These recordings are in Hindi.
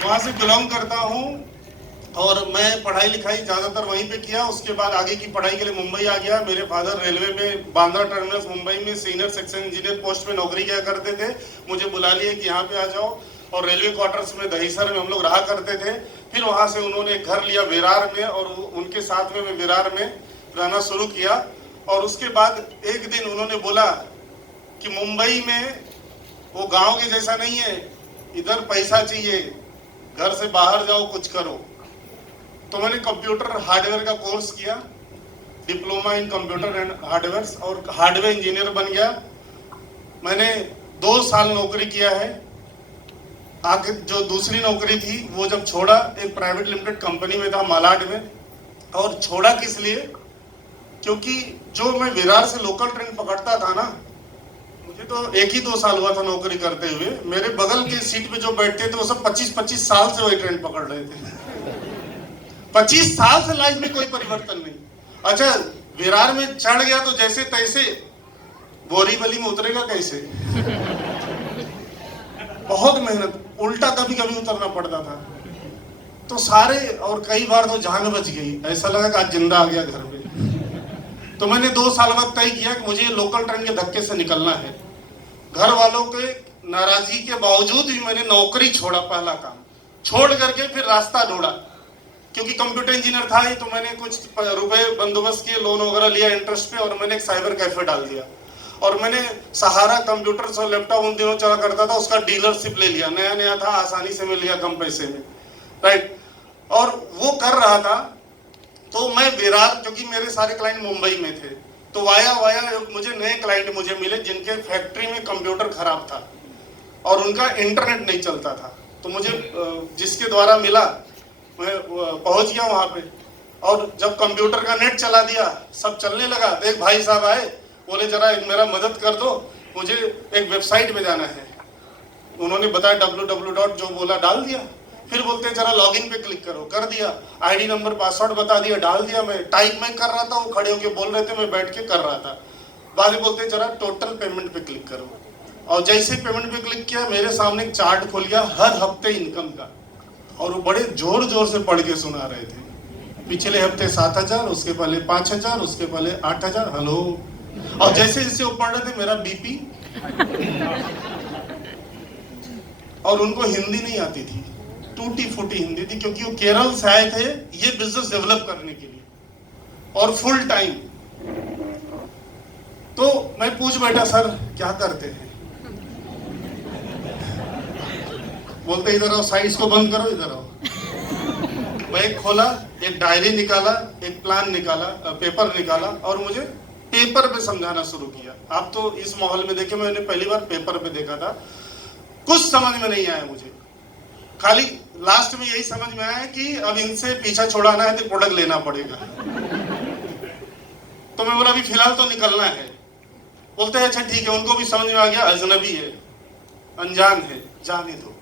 वहाँ से बिलोंग करता हूँ और मैं पढ़ाई लिखाई ज़्यादातर वहीं पे किया। उसके बाद आगे की पढ़ाई के लिए मुंबई आ गया। मेरे फादर रेलवे में बांद्रा टर्मिनस मुंबई में सीनियर सेक्शन इंजीनियर पोस्ट में नौकरी किया करते थे। मुझे बुला लिए कि यहाँ पे आ जाओ, और रेलवे क्वार्टर्स में दहीसर में हम लोग रहा करते थे। फिर वहाँ से उन्होंने एक घर लिया विरार में, और उनके साथ में मैं विरार में रहना शुरू किया। और उसके बाद एक दिन उन्होंने बोला कि मुंबई में वो गांव के जैसा नहीं है, इधर पैसा चाहिए, घर से बाहर जाओ कुछ करो। तो मैंने कंप्यूटर हार्डवेयर का कोर्स किया, diploma in computer and hardware, और हार्डवेयर इंजीनियर बन गया। मैंने 2 साल नौकरी किया है। आगे जो दूसरी नौकरी थी वो जब छोड़ा, एक प्राइवेट लिमिटेड कंपनी में था मालाड में। और छोड़ा किस लिए? क्योंकि जो मैं विरार से लोकल ट्रेन पकड़ता था ना, मुझे तो 1 ही 2 साल हुआ था नौकरी करते हुए। मेरे बगल के सीट पे जो बैठते थे वो सब 25-25 साल से वही ट्रेन पकड़ रहे थे। 25 साल से लाइफ में कोई परिवर्तन नहीं। अच्छा, विरार में चढ़ गया तो जैसे तैसे, बोरीवली में उतरेगा कैसे? बहुत मेहनत, उल्टा कभी कभी उतरना पड़ता था। तो सारे, और कई बार तो जान बच गई, ऐसा लगा कि आज जिंदा आ गया घर पे। तो मैंने 2 साल बाद तय किया कि मुझे लोकल ट्रेन के धक्के से निकलना है। घर वालों के नाराजगी के बावजूद भी मैंने नौकरी छोड़ा, पहला काम छोड़ करके फिर रास्ता ढूंढा। क्योंकि कंप्यूटर इंजीनियर था ही, तो मैंने कुछ रुपए बंदोबस्त किए, लोन वगैरह लिया इंटरेस्ट पे, और मैंने एक साइबर कैफे डाल दिया। और मैंने सहारा कंप्यूटर्स और लैपटॉप उन दिनों चला करता था, उसका डीलरशिप ले लिया। नया नया था, आसानी से मिल लिया कम पैसे में, राइट। और वो कर रहा था। तो मैं विरार, क्योंकि मेरे सारे क्लाइंट मुंबई में थे, तो वाया मुझे नए क्लाइंट मुझे मिले जिनके फैक्ट्री में कंप्यूटर खराब था और उनका इंटरनेट नहीं चलता था। तो मुझे जिसके द्वारा मिला, मैं पहुंच गया वहां पे। और जब कंप्यूटर का नेट चला दिया, सब चलने लगा, तो एक भाई साहब आए, बोले जरा मेरा मदद कर दो, मुझे एक वेबसाइट पे जाना है। उन्होंने बताया www जो बोला डाल दिया। फिर बोलते जरा लॉगिन पे क्लिक करो, कर दिया। आईडी नंबर पासवर्ड बता दिया, डाल दिया। मैं टाइप में कर रहा था, वो खड़े होके बोल रहे थे, मैं बैठ के कर रहा था। बाद में बोलते जरा टोटल पेमेंट पे क्लिक करो, और जैसे पेमेंट पे क्लिक किया, मेरे सामने एक चार्ट खोल गया हर हफ्ते इनकम का, और वो बड़े जोर जोर से पढ़ के सुना रहे थे। पिछले हफ्ते 7,000, उसके पहले 5,000, उसके पहले 8,000। हेलो। और जैसे जैसे वो पढ़ रहे थे, मेरा बीपी। और उनको हिंदी नहीं आती थी, टूटी फूटी हिंदी थी, क्योंकि वो केरल से आए थे ये बिजनेस डेवलप करने के लिए, और फुल टाइम। तो मैं पूछ बैठा, सर क्या करते हैं? बोलते इधर आओ, साइड्स को बंद करो, इधर आओ। बैग खोला, एक डायरी निकाला, एक प्लान निकाला, पेपर निकाला, और मुझे पेपर पे समझाना शुरू किया। आप तो इस माहौल में देखे, मैंने पहली बार पेपर पे देखा था। कुछ समझ में नहीं आया मुझे, खाली लास्ट में यही समझ में आया कि अब इनसे पीछा छुड़ाना है तो प्रोडक्ट लेना पड़ेगा। तो मैं बोला अभी फिलहाल तो निकलना है। बोलते हैं अच्छा ठीक है, उनको भी समझ में आ गया अजनबी है, अनजान है, जाने दो।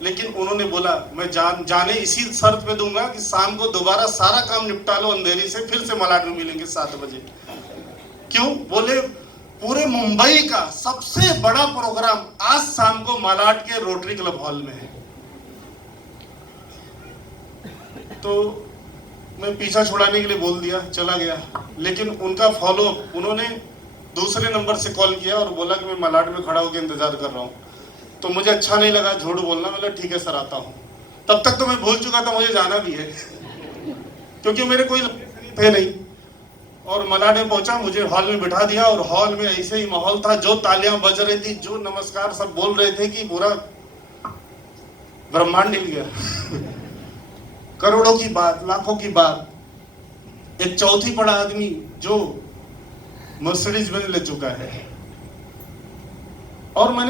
लेकिन उन्होंने बोला मैं जाने इसी शर्त पे दूंगा कि शाम को दोबारा सारा काम निपटा लो अंधेरी से, फिर से मलाड में मिलेंगे 7 बजे। क्यों? बोले पूरे मुंबई का सबसे बड़ा प्रोग्राम आज शाम को मलाड के रोटरी क्लब हॉल में है। तो मैं पीछा छुड़ाने के लिए बोल दिया, चला गया। लेकिन उनका फॉलो, उन्होंने दूसरे नंबर से कॉल किया और बोला कि मैं मलाड में खड़ा होकर इंतजार कर रहा हूँ। तो मुझे अच्छा नहीं लगा झूठ बोलना, मतलब ठीक है सर आता हूँ। तब तक तो मैं भूल चुका था मुझे जाना भी है, क्योंकि मेरे कोई थे नहीं। और मलाड में पहुंचा, मुझे हॉल में बिठा दिया, और हॉल में ऐसे ही माहौल था, जो तालियां बज रही थी, जो नमस्कार सब बोल रहे थे कि पूरा ब्रह्मांड हिल गया। करोड़ों की बात, लाखों की बात। एक चौथी बड़ा आदमी जो मर्सिडीज में ले चुका है, और मैंने